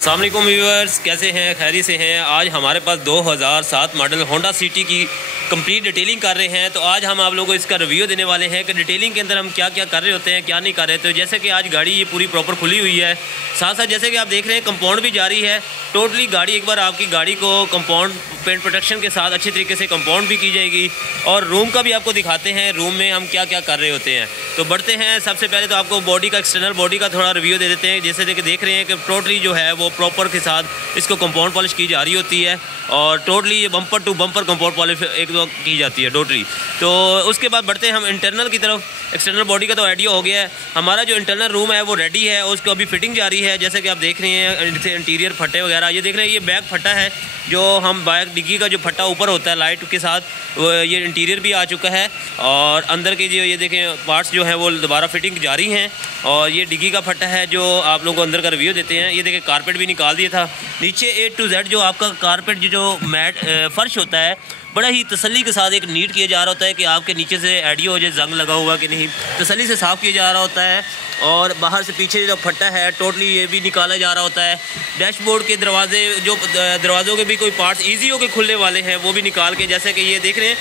अस्सलाम वालेकुम व्यूअर्स, कैसे हैं? खैरी से हैं। आज हमारे पास 2007 मॉडल होंडा सिटी की कंप्लीट डिटेलिंग कर रहे हैं। तो आज हम आप लोगों को इसका रिव्यू देने वाले हैं कि डिटेलिंग के अंदर हम क्या क्या कर रहे होते हैं, क्या नहीं कर रहे। तो जैसे कि आज गाड़ी ये पूरी प्रॉपर खुली हुई है, साथ साथ जैसे कि आप देख रहे हैं कंपाउंड भी जारी है। टोटली गाड़ी एक बार आपकी गाड़ी को कंपाउंड पेंट प्रोटेक्शन के साथ अच्छी तरीके से कंपाउंड भी की जाएगी। और रूम का भी आपको दिखाते हैं, रूम में हम क्या क्या कर रहे होते हैं। तो बढ़ते हैं। सबसे पहले तो आपको बॉडी का, एक्सटर्नल बॉडी का थोड़ा रिव्यू दे देते हैं। जैसे देख रहे हैं कि टोटली जो है वो प्रॉपर के साथ इसको कंपाउंड पॉलिश की जा रही होती है और टोटली ये bumper to bumper compound polish एक दो की जाती है टोटली। तो उसके बाद बढ़ते हैं हम इंटरनल की तरफ। एक्सटर्नल बॉडी का तो आइडिया हो गया है। हमारा जो इंटरनल रूम है वो रेडी है, उसको अभी फिटिंग जारी है। जैसे कि आप देख रहे हैं जैसे इंटीरियर फटे वगैरह, ये देख रहे हैं ये बैक फटा है, जो हम बैक डिग्गी का जो फटा ऊपर होता है लाइट के साथ, ये इंटीरियर भी आ चुका है। और अंदर के जो ये देखें पार्ट्स जो है वो दोबारा फिटिंग जारी हैं। और ये डिग्गी का फटा है जो आप लोगों को अंदर का रिव्यू देते हैं। ये देखें कारपेट भी निकाल दिया था। नीचे A to Z जो आपका कारपेट जो मैट फर्श होता है, बड़ा ही तसल्ली के साथ एक नीट किया जा रहा होता है कि आपके नीचे से आइडिया हो जाए जंग लगा हुआ कि नहीं, तसल्ली से साफ़ किया जा रहा होता है। और बाहर से पीछे जो फट्टा है टोटली ये भी निकाला जा रहा होता है। डैशबोर्ड के दरवाजे, जो दरवाज़ों के भी कोई पार्ट्स ईजी हो के खुलने वाले हैं वो भी निकाल के, जैसे कि ये देख रहे हैं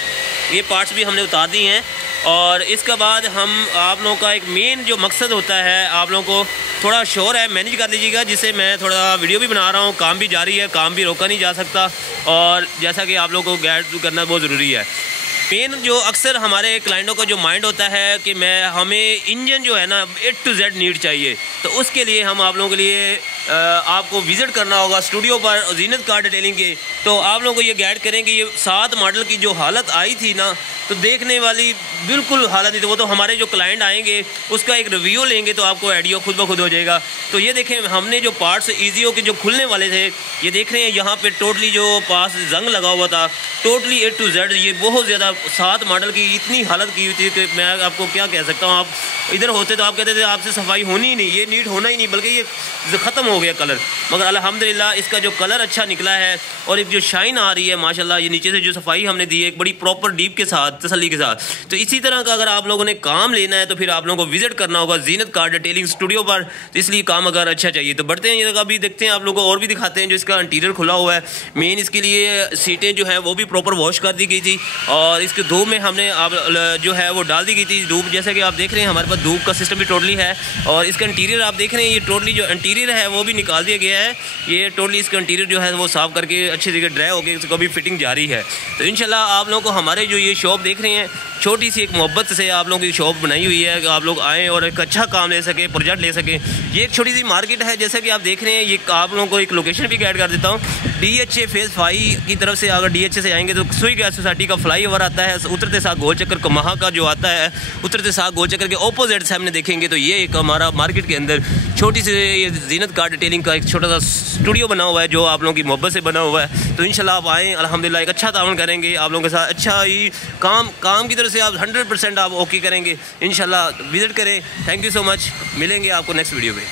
ये पार्ट्स भी हमने उतार दिए हैं। और इसके बाद हम आप लोगों का एक मेन जो मकसद होता है, आप लोगों को थोड़ा शोर है मैनेज कर लीजिएगा, जिससे मैं थोड़ा वीडियो भी बना रहा हूँ, काम भी जारी है, काम भी रोका नहीं जा सकता। और जैसा कि आप लोगों को गाइड करना बहुत ज़रूरी है। मेन जो अक्सर हमारे क्लाइंटों का जो माइंड होता है कि हमें इंजन जो है ना A to Z नीड चाहिए। तो उसके लिए हम आप लोगों के लिए आपको विज़िट करना होगा स्टूडियो पर जीनत कार डिटेलिंग के। तो आप लोगों को ये गाइड करें कि ये 7 मॉडल की जो हालत आई थी ना, तो देखने वाली बिल्कुल हालत नहीं थी। वो तो हमारे जो क्लाइंट आएंगे उसका एक रिव्यू लेंगे तो आपको आइडिया खुद ब खुद हो जाएगा। तो ये देखें हमने जो पार्ट्स ईजी हो के जो खुलने वाले थे, ये देख रहे हैं यहाँ पे टोटली जो पास जंग लगा हुआ था, टोटली A to Z ये बहुत ज़्यादा 7 मॉडल की इतनी हालत की हुई थी कि मैं आपको क्या कह सकता हूँ। आप इधर होते तो आप कहते थे आपसे सफाई होनी ही नहीं, ये नीट होना ही नहीं, बल्कि ये ख़त्म हो गया कलर। मगर अल्हम्दुलिल्लाह इसका जो कलर अच्छा निकला है और एक जो शाइन आ रही है माशाल्लाह, ये नीचे से जो सफाई हमने दी है एक बड़ी प्रॉपर डीप के साथ, तसल्ली के साथ। तो इसी तरह का अगर आप लोगों ने काम लेना है तो फिर आप लोगों को विजिट करना होगा जीनत कार डिटेलिंग स्टूडियो पर। तो इसलिए काम अगर अच्छा चाहिए तो बढ़ते हैं। ये अभी देखते हैं, आप लोगों को और भी दिखाते हैं जो इसका इंटीरियर खुला हुआ है। मेन इसके लिए सीटें जो हैं वो भी प्रॉपर वॉश कर दी गई थी और इसके धूप में हमने आप जो है वो डाल दी गई थी धूप। जैसे कि आप देख रहे हैं हमारे पास धूप का सिस्टम भी टोटली है। और इसका इंटीरियर आप देख रहे हैं, ये टोटली जो इंटीरियर है वो भी निकाल दिया गया है। ये टोटली इसका इंटीरियर जो है वो साफ़ करके अच्छी तरीके ड्राई हो गई, इसको भी फिटिंग जारी है। तो इंशाल्लाह आप लोगों को हमारे जो ये शॉप देख रहे हैं, छोटी सी एक मोहब्बत से आप लोगों की शॉप बनाई हुई है कि आप लोग आएँ और एक अच्छा काम ले सकें, प्रोजेक्ट ले सकें। ये एक छोटी सी मार्केट है, जैसा कि आप देख रहे हैं। ये आप लोगों को एक लोकेशन भी गाइड कर देता हूँ। DHA फेज़ 5 की तरफ से अगर DHA से आएंगे तो सुई गैस सोसाइटी का फ्लाईओवर आता है, उतरते साथ गोल चक्कर कमाहा का जो आता है, उतरते साथ गोल चक्कर के ऑपोजिट से हमने देखेंगे तो ये एक हमारा मार्केट के अंदर छोटी सी ये जीनत कार डिटेलिंग का एक छोटा सा स्टूडियो बना हुआ है जो आप लोगों की मोहब्बत से बना हुआ है। तो इंशाल्लाह आप आएँ, अल्हम्दुलिल्लाह एक अच्छा ताउन करेंगे आप लोगों के साथ। अच्छा ही काम की तरफ से आप 100% आप ओके करेंगे इंशाल्लाह। विजिट करें। Thank you so much. मिलेंगे आपको नेक्स्ट वीडियो में।